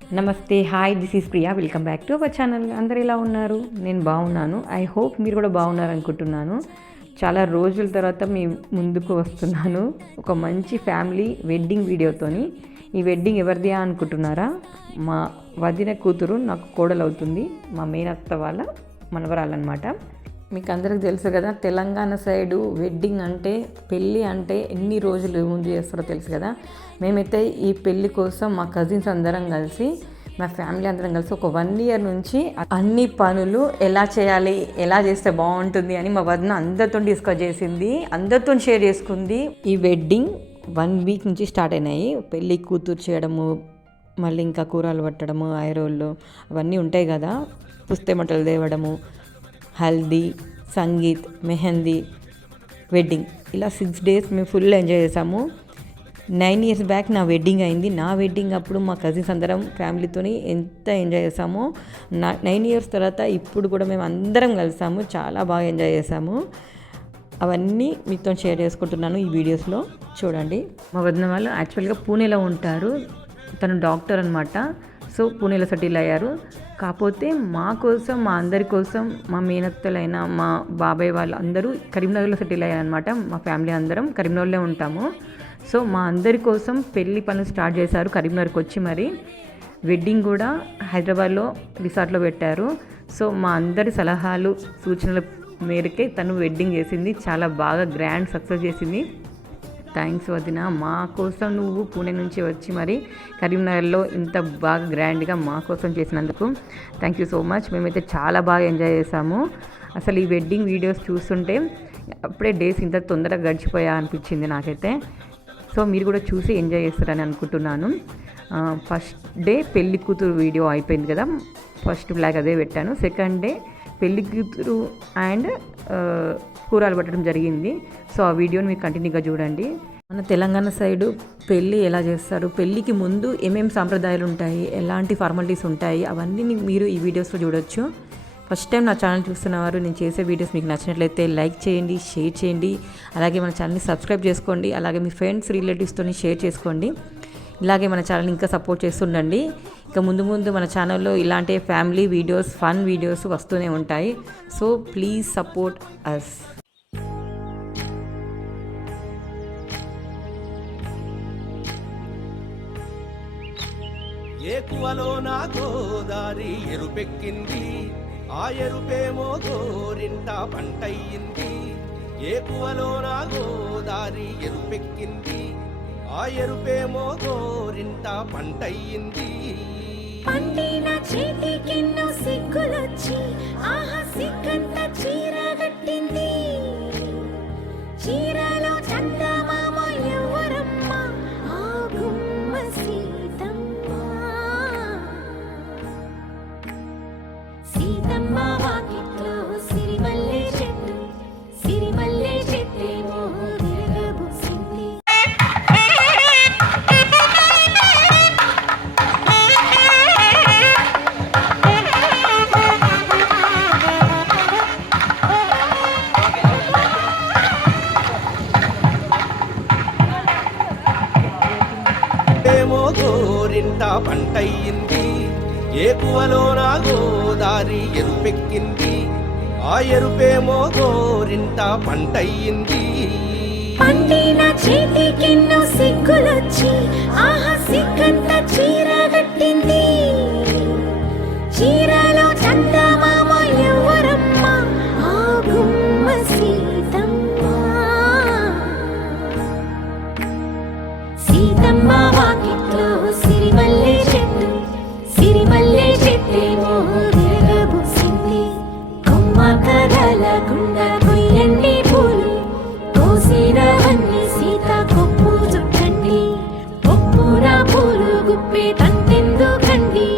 నమస్తే, hi, this is Priya. Welcome back to our channel. అందరు ఎలా ఉన్నారు? నేను బాగున్నాను. ఐ హోప్ మీరు కూడా బాగున్నారు అనుకుంటున్నాను. చాలా రోజుల తర్వాత మీ ముందుకు వస్తున్నాను ఒక మంచి ఫ్యామిలీ వెడ్డింగ్ వీడియోతోని. ఈ వెడ్డింగ్ ఎవరిది అనుకుంటున్నారా? మా వదిన కూతురు, నాకు కోడలు అవుతుంది, మా మేనత్త వాళ్ళ మనవరాలన్నమాట. మీకు అందరికి తెలుసు కదా, తెలంగాణ సైడు వెడ్డింగ్ అంటే, పెళ్ళి అంటే ఎన్ని రోజులు ముందు చేస్తారో తెలుసు కదా. మేమైతే ఈ పెళ్ళి కోసం మా కజిన్స్ అందరం కలిసి, మా ఫ్యామిలీ అందరం కలిసి ఒక 1 year నుంచి అన్ని పనులు ఎలా చేయాలి, ఎలా చేస్తే బాగుంటుంది అని మా వదిన అందరితో డిస్కస్ చేసింది, అందరితో షేర్ చేసుకుంది. ఈ వెడ్డింగ్ 1 week నుంచి స్టార్ట్ అయినాయి. పెళ్ళి కూతురు చేయడము, మళ్ళీ ఇంకా కూరలు పట్టడము, ఐరోళ్ళు అవన్నీ ఉంటాయి కదా, పుస్తెమటలు తేవడము, హల్దీ, సంగీత్, మెహందీ, వెడ్డింగ్, ఇలా 6 days మేము ఫుల్ ఎంజాయ్ చేసాము. 9 years బ్యాక్ నా వెడ్డింగ్ అయింది. నా వెడ్డింగ్ అప్పుడు మా కజిన్స్ అందరం ఫ్యామిలీతో ఎంత ఎంజాయ్ చేసామో, 9 years తర్వాత ఇప్పుడు కూడా మేము అందరం కలిసాము, చాలా బాగా ఎంజాయ్ చేసాము. అవన్నీ మీతో షేర్ చేసుకుంటున్నాను ఈ వీడియోస్లో, చూడండి. మా వదిన వాళ్ళు యాక్చువల్గా పూణేలో ఉంటారు. తను డాక్టర్ అనమాట. సో పూణేలో సెటిల్ అయ్యారు. కాకపోతే మా కోసం, మా అందరి కోసం, మా మేనత్తలైన మా బాబాయ్ వాళ్ళు అందరూ కరీంనగర్లో సెటిల్ అయ్యారనమాట. మా ఫ్యామిలీ అందరం కరీంనగర్లో ఉంటాము. సో మా అందరి కోసం పెళ్లి పనులు స్టార్ట్ చేశారు కరీంనగర్కి వచ్చి. మరి వెడ్డింగ్ కూడా హైదరాబాద్లో రిసార్ట్లో పెట్టారు. సో మా అందరి సలహాలు, సూచనల మేరకే తను వెడ్డింగ్ చేసింది. చాలా బాగా గ్రాండ్ సక్సెస్ చేసింది. థ్యాంక్స్ వదిన, మా కోసం నువ్వు పూణే నుంచి వచ్చి మరి కరీంనగర్లో ఇంత బాగా గ్రాండ్గా మా కోసం చేసినందుకు థ్యాంక్ యూ సో మచ్. మేమైతే చాలా బాగా ఎంజాయ్ చేసాము. అసలు ఈ వెడ్డింగ్ వీడియోస్ చూస్తుంటే అప్పుడే డేస్ ఇంత తొందరగా గడిచిపోయా అనిపించింది నాకైతే. సో మీరు కూడా చూసి ఎంజాయ్ చేస్తారని అనుకుంటున్నాను. ఫస్ట్ డే పెళ్లి కూతురు వీడియో అయిపోయింది కదా, ఫస్ట్ బ్లాగ్ అదే పెట్టాను. సెకండ్ డే పెళ్లి కూతురు అండ్ కూరలు పట్టడం జరిగింది. సో ఆ వీడియోని మీరు కంటిన్యూగా చూడండి. మన తెలంగాణ సైడు పెళ్ళి ఎలా చేస్తారు, పెళ్ళికి ముందు ఏమేమి సాంప్రదాయాలు ఉంటాయి, ఎలాంటి ఫార్మాలిటీస్ ఉంటాయి, అవన్నీ మీరు ఈ వీడియోస్లో చూడొచ్చు. ఫస్ట్ టైం నా ఛానల్ చూస్తున్నవారు, నేను చేసే వీడియోస్ మీకు నచ్చినట్లయితే లైక్ చేయండి, షేర్ చేయండి, అలాగే మన ఛానల్ని సబ్స్క్రైబ్ చేసుకోండి, అలాగే మీ ఫ్రెండ్స్, రిలేటివ్స్తో షేర్ చేసుకోండి. ఇలాగే మన ఛానల్ని ఇంకా సపోర్ట్ చేస్తుండండి. ఇంకా ముందు ముందు మన ఛానల్లో ఇలాంటి ఫ్యామిలీ వీడియోస్, ఫన్ వీడియోస్ వస్తూనే ఉంటాయి. So please support us. ఏకువలో నా గోదారి ఎరుపెక్కింది, ఆ ఎరుపేమో గోరింట పంటయ్యింది. ఏకువలో నా గోదారి ఎరుపెక్కింది, ఆ ఎరుపేమో గోరింట పంటయ్యింది. పండిన చేతికెన్నో సిగ్గులొచ్చి, ఆహా సిగ్గంత చీర కట్టింది. చీరలో చందమామ ఎవరమ్మ, ఆ గుమ్మ సీతమ్మ. సీతమ్మ వాకిట్లో సిరిమల్లె చెట్టు, సిరిమల్లె చెట్టేమో విరగబూసింది. ఏమో గోరింట పంటయ్యింది, ఏకువలో నా గోదారి ఎరుపెక్కింది, ఆ ఎరుపేమో గోరింట పంటయ్యింది. పండిన చేతికెన్నో సిగ్గులొచ్చి, ఆహా సిగ్గంత చీర కట్టింది. చీరలో చందమామ ఎవరమ్మ, ఆ గుమ్మ సీతమ్మ. సీతమ్మ వాకిట్లో సిరిమల్లె చెట్టు, సిరిమల్లె చెట్టేమో విరగబూసింది. కొమ్మ కదలకుండా కొయ్యండి పూలు, కోసినవన్నీ సీత కొప్పు చుట్టండి. కొప్పున పూలు గుప్పే తంతెందుకండి,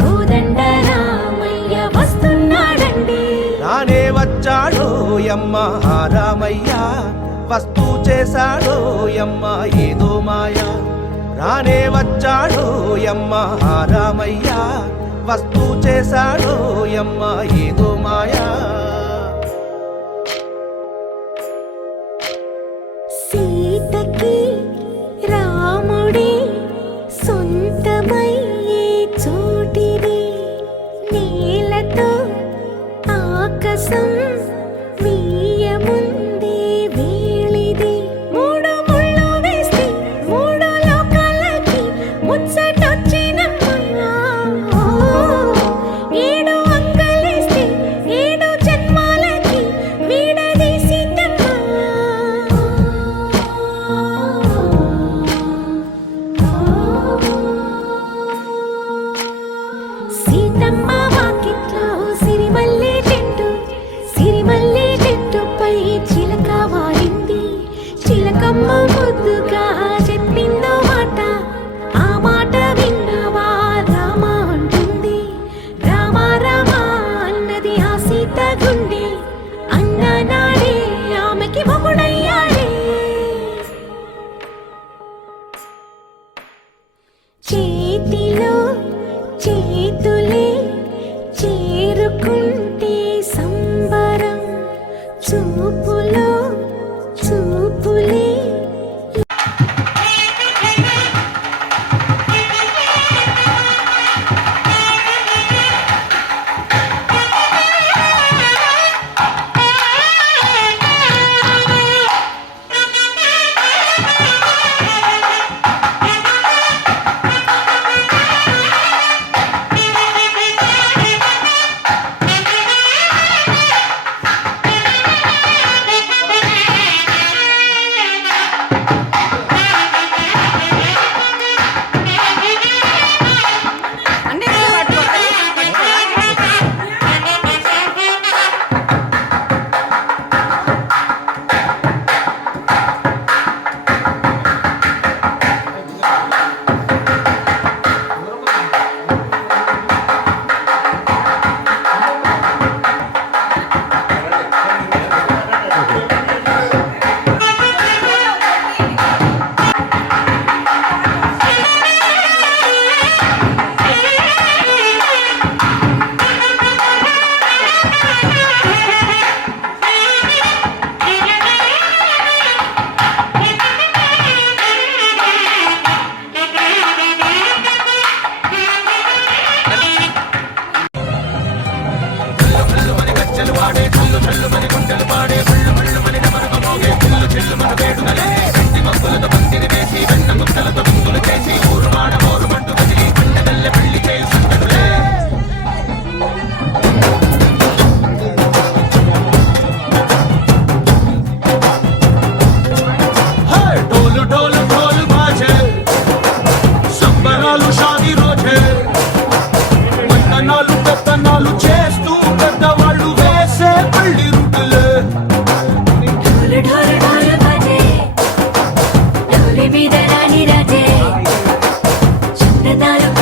కోదండ రామయ్య వస్తున్నాడండి. రానే వచ్చాడో యమ్మ ఆ రామయ్య, వస్తూ చేశాడో యమ్మ ఏదో మాయ. రానే వచ్చాడో యమ్మ ఆ రామయ్య, వస్తూ చేశాడో యమ్మ ఏదో మాయా. సీతకి రాముడే సొంతమయ్యే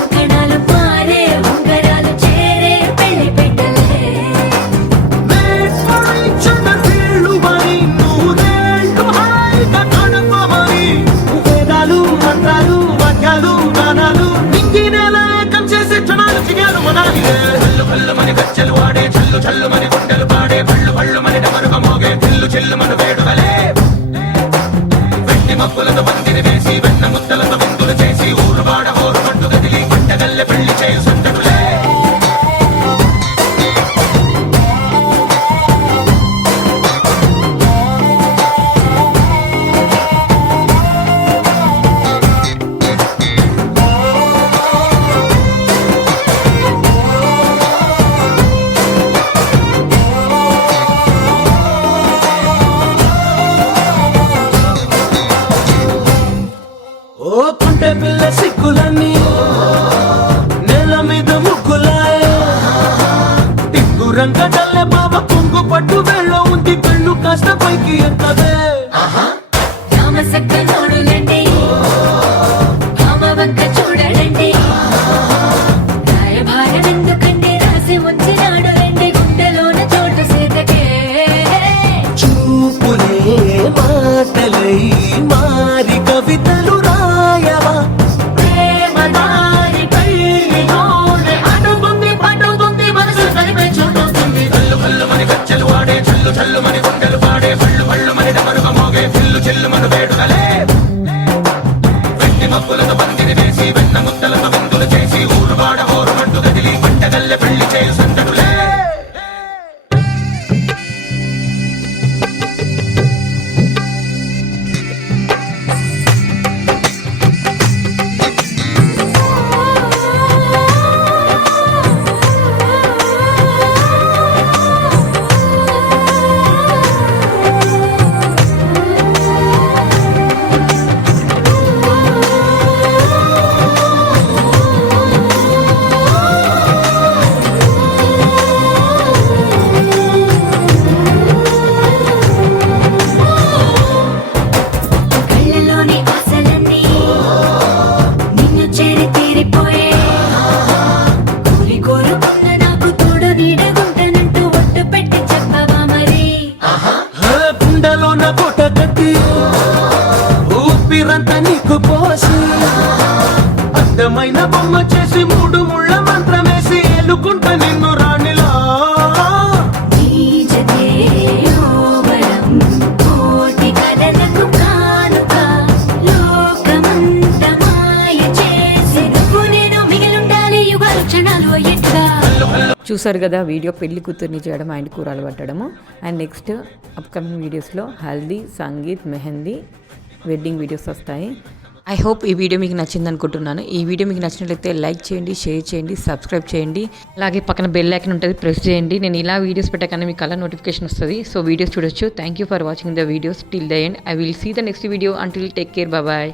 కంకణాలు మారే ఉంగరాలు చేరే పెళ్లి పెట్టలే వేదాలు మంత్రాలు వాక్యాలు గానాలు ఇంకినేలా ఏకం చేసి క్షణాలు చిగాలు మనాలి చల్లు కల్లు మని గజ్జలు వాడే చల్లు చల్లు మని గుండెలు పాడే పళ్ళు పళ్ళు మని డమరుగ మోగే చిల్లు చిల్లు మన వేడుకలే వెండి మబ్బులతో పందిరి వేసి వెన్న ముద్దలతో విందులు చేసి ఊరు వాడ హోరు పట్టు గదిలి పంటగల్లె పెళ్లి చేయు సంతటులే ఓ కుంటే పిల్ల సిక్కులన్నీ నేల మీద ముగ్గులాయ టిక్కు రంగడల్లే బాబా కొంగు పట్టు వెళ్ళ ఉంది పెళ్ళు కాస్త పైకి ఎక్కదే రామసక్క నోడులండి రామ వంక చూడడండి రాయభారం ఎందుకండి రాసి ఉంచినాడు రండి గుండెలోన చోటు సీతకే చూపులే మాటలై మారి కవితలు రాయవా ప్రేమ దారి పెళ్లిలోనే అడుగుంది పడుతుంది మనసు కలిపే చోటొస్తుంది కల్లు కల్లు మని గజ్జలు వాడే చల్లు చల్లు మని గుండెలు పాడే పళ్ళు పళ్ళు మని డమరుగ మోగే చిల్లు చిల్లు మన వేడుకలే వెండి మబ్బులతో పందిరి వేసి వెన్న ముద్దలతో విందులు చేసి ఊరు వాడ హోరు పట్టు గదిలి పంటగల్లె పెళ్లి చేయు సంతటులే కళ్ళలోని ఆశలన్నీ నిన్ను చేరి తీరిపోయే కోరి కోరుకున్న నాకు తోడు నీడగుంటనంటూ ఒట్టు పెట్టి చెప్పవా మరి గుండెలోన కోట కట్టి ఊపిరంతా నీకు పోసి అందమైన బొమ్మ చేసి మూడు ముళ్ళ మంత్రమేసి ఎలుకుంట నిన్ను రాణిలా నీజతే ఓవరం కోటి కథలకు కానుక లోకమంత మాయ చేసి నువ్వు నేను మిగిలుండాలి యుగాలు క్షణాలు అయ్యేట్టుగా చూసారు కదా వీడియో పెళ్లి కూతుర్ని చేయడం అండ్ కూరలు పట్టడము అండ్ నెక్స్ట్ అప్కమింగ్ వీడియోస్లో హల్దీ సంగీత్ మెహందీ వెడ్డింగ్ వీడియోస్ వస్తాయి. ఐ హోప్ ఈ వీడియో మీకు నచ్చింది అనుకుంటున్నాను. ఈ వీడియో మీకు నచ్చినట్లయితే లైక్ చేయండి, షేర్ చేయండి, సబ్స్క్రైబ్ చేయండి. అలాగే పక్కన బెల్ ఐకాన్ ఉంటుంది, ప్రెస్ చేయండి. నేను ఇలా వీడియోస్ పెట్టగానే మీకు అలా నోటిఫికేషన్ వస్తుంది. సో వీడియోస్ చూడొచ్చు. Thank you for watching the videos till the end. I will see the next video. Until take care, bye.